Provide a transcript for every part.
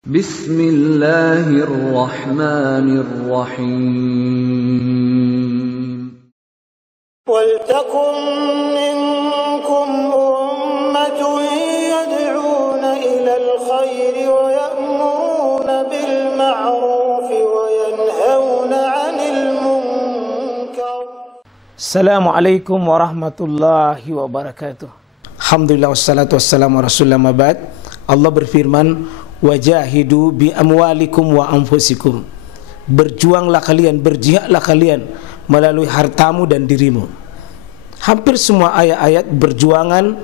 Bismillahirrahmanirrahim. Waltakum minkum ummatun yad'una ilal khairi wa ya'muruna bil ma'rufi wa yanhauna 'anil munkar. Assalamualaikum warahmatullahi wabarakatuh. Alhamdulillah wassalatu wassalamu ala rasulillah ma ba'd. Allah berfirman, wajahidu bi amwalikum wa anfusikum. Berjuanglah kalian, berjihadlah kalian melalui hartamu dan dirimu. Hampir semua ayat-ayat berjuangan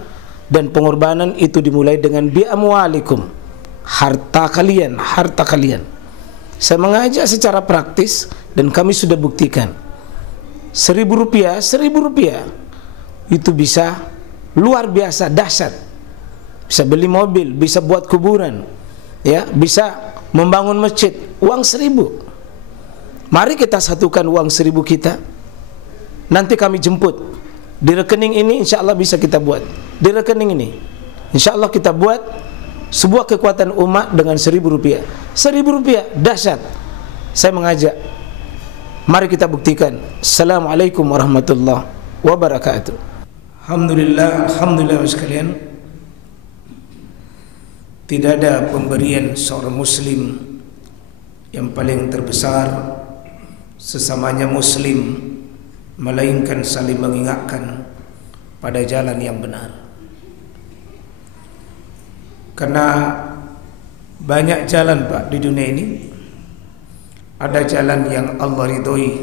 dan pengorbanan itu dimulai dengan bi amwalikum, harta kalian, harta kalian. Saya mengajak secara praktis dan kami sudah buktikan. Rp1.000 itu bisa luar biasa dahsyat. Bisa beli mobil, bisa buat kuburan, ya, bisa membangun masjid. Uang 1.000. Mari kita satukan uang 1.000 kita. Nanti kami jemput di rekening ini, insya Allah bisa kita buat. Di rekening ini, insya Allah kita buat sebuah kekuatan umat dengan Rp1.000. Rp1.000 dahsyat. Saya mengajak, mari kita buktikan. Assalamualaikum warahmatullahi wabarakatuh. Alhamdulillah, alhamdulillah sekalian. Tidak ada pemberian seorang muslim yang paling terbesar sesamanya muslim melainkan saling mengingatkan pada jalan yang benar. Karena banyak jalan Pak di dunia ini. Ada jalan yang Allah ridhoi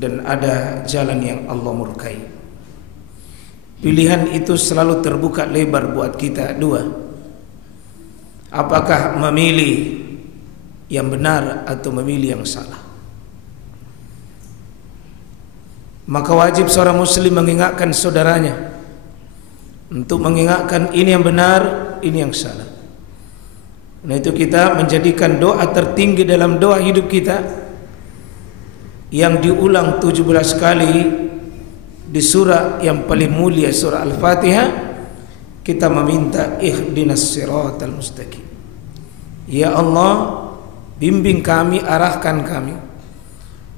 dan ada jalan yang Allah murkai. Pilihan itu selalu terbuka lebar buat kita dua. Apakah memilih yang benar atau memilih yang salah? Maka wajib seorang muslim mengingatkan saudaranya untuk mengingatkan ini yang benar, ini yang salah. Nah, itu kita menjadikan doa tertinggi dalam doa hidup kita yang diulang 17 kali di surah yang paling mulia, surah Al-Fatihah. Kita meminta ihdinas siratal mustaqim. Ya Allah, bimbing kami, arahkan kami,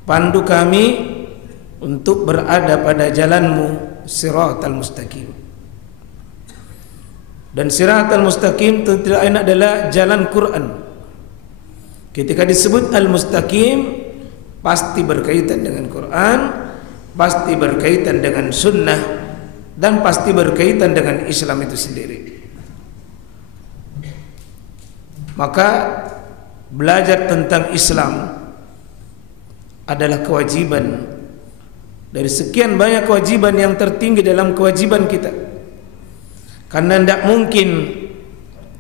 pandu kami untuk berada pada jalanmu, siratal mustaqim. Dan siratal mustaqim itu tidak lain adalah jalan Quran. Ketika disebut al-mustaqim, pasti berkaitan dengan Quran, pasti berkaitan dengan sunnah, dan pasti berkaitan dengan Islam itu sendiri. Maka belajar tentang Islam adalah kewajiban dari sekian banyak kewajiban yang tertinggi dalam kewajiban kita. Karena tidak mungkin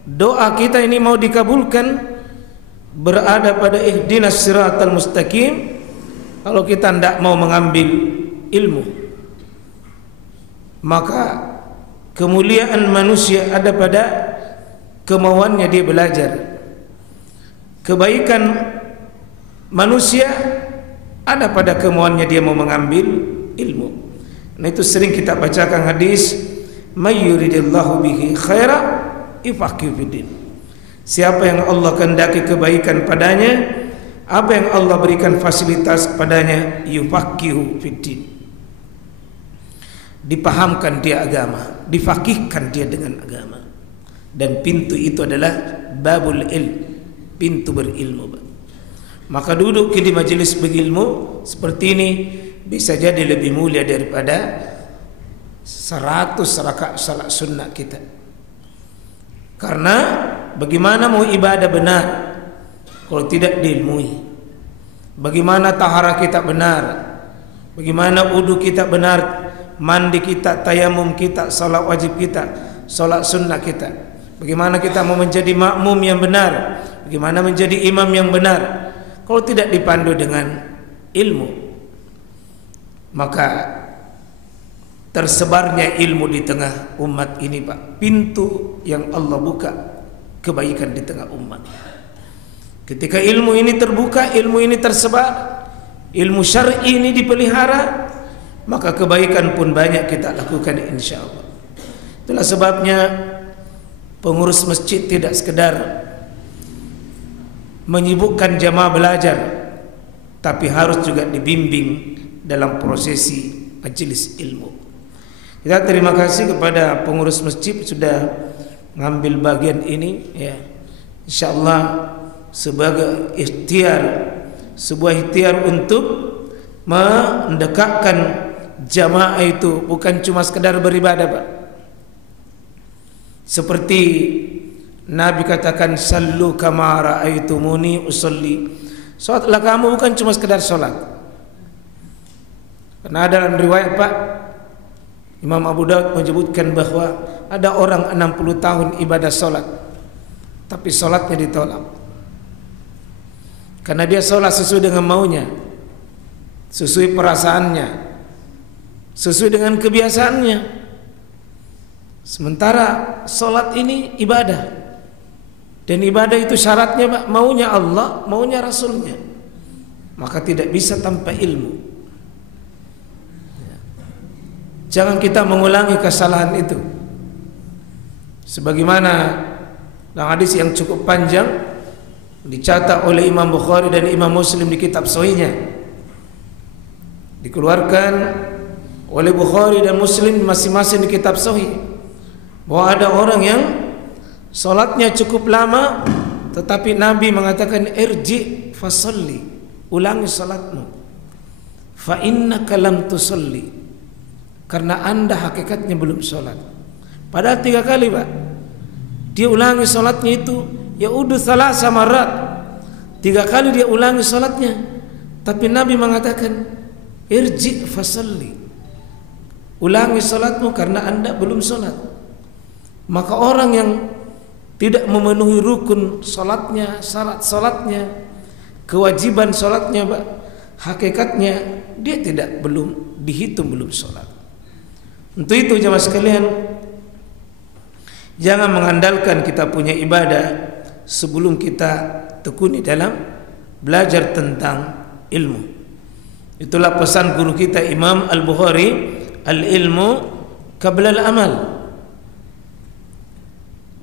doa kita ini mau dikabulkan berada pada ihdinas siratal mustaqim kalau kita tidak mau mengambil ilmu. Maka kemuliaan manusia ada pada kemauannya dia belajar. Kebaikan manusia ada pada kemauannya dia mau mengambil ilmu. Nah, itu sering kita bacakan hadis, may yuridillahu bihi khaira yufaqihu fiddin. Siapa yang Allah kehendaki kebaikan padanya, apa yang Allah berikan fasilitas padanya, yufaqihu fiddin. Dipahamkan dia agama, difakihkan dia dengan agama. Dan pintu itu adalah babul ilm, pintu berilmu. Maka duduk di majelis berilmu seperti ini bisa jadi lebih mulia daripada 100 rakaat salat sunnah kita. Karena bagaimana mau ibadah benar kalau tidak diilmui? Bagaimana tahara kita benar? Bagaimana wudu kita benar? Mandi kita, tayamum kita, salat wajib kita, salat sunnah kita. Bagaimana kita mau menjadi makmum yang benar? Bagaimana menjadi imam yang benar? Kalau tidak dipandu dengan ilmu, maka tersebarnya ilmu di tengah umat ini Pak, pintu yang Allah buka kebaikan di tengah umat. Ketika ilmu ini terbuka, ilmu ini tersebar, ilmu syar'i ini dipelihara, maka kebaikan pun banyak kita lakukan insya Allah. Itulah sebabnya pengurus masjid tidak sekedar menyibukkan jamaah belajar, tapi harus juga dibimbing dalam prosesi majelis ilmu. Kita terima kasih kepada pengurus masjid sudah ngambil bagian ini ya. Insyaallah sebagai sebuah ikhtiar untuk mendekatkan jamaah itu bukan cuma sekedar beribadah, Pak. Seperti Nabi katakan, sallu kama ra'aitumuni usolli. Salatlah kamu bukan cuma sekedar salat. Karena dalam riwayat, Pak, Imam Abu Daud menyebutkan bahwa ada orang 60 tahun ibadah salat, tapi salatnya ditolak. Karena dia salat sesuai dengan maunya, sesuai perasaannya, sesuai dengan kebiasaannya. Sementara salat ini ibadah, dan ibadah itu syaratnya, Pak, maunya Allah, maunya Rasulnya. Maka tidak bisa tanpa ilmu. Jangan kita mengulangi kesalahan itu. Sebagaimana dalam hadis yang cukup panjang dicatat oleh Imam Bukhari dan Imam Muslim di kitab Sahihnya, dikeluarkan oleh Bukhari dan Muslim masing-masing di kitab Sahih, bahwa ada orang yang salatnya cukup lama, tetapi Nabi mengatakan, irji fasalli, ulangi salatmu, fa innaka lam tusalli, karena anda hakikatnya belum salat. Padahal 3 kali, Pak, dia ulangi salatnya itu, ya udah salah sama marat, 3 kali dia ulangi salatnya, tapi Nabi mengatakan, irji fasalli, ulangi salatmu karena anda belum salat. Maka orang yang tidak memenuhi rukun salatnya, syarat salatnya, kewajiban salatnya, Pak, hakikatnya dia belum dihitung belum salat. Untuk itu jemaah sekalian, jangan mengandalkan kita punya ibadah sebelum kita tekuni dalam belajar tentang ilmu. Itulah pesan guru kita Imam Al-Bukhari, al-ilmu qabla al-amal.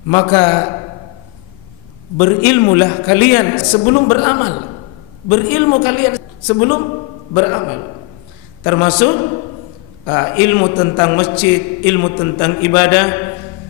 Maka berilmulah kalian sebelum beramal. Berilmu kalian sebelum beramal. Termasuk ilmu tentang masjid, ilmu tentang ibadah,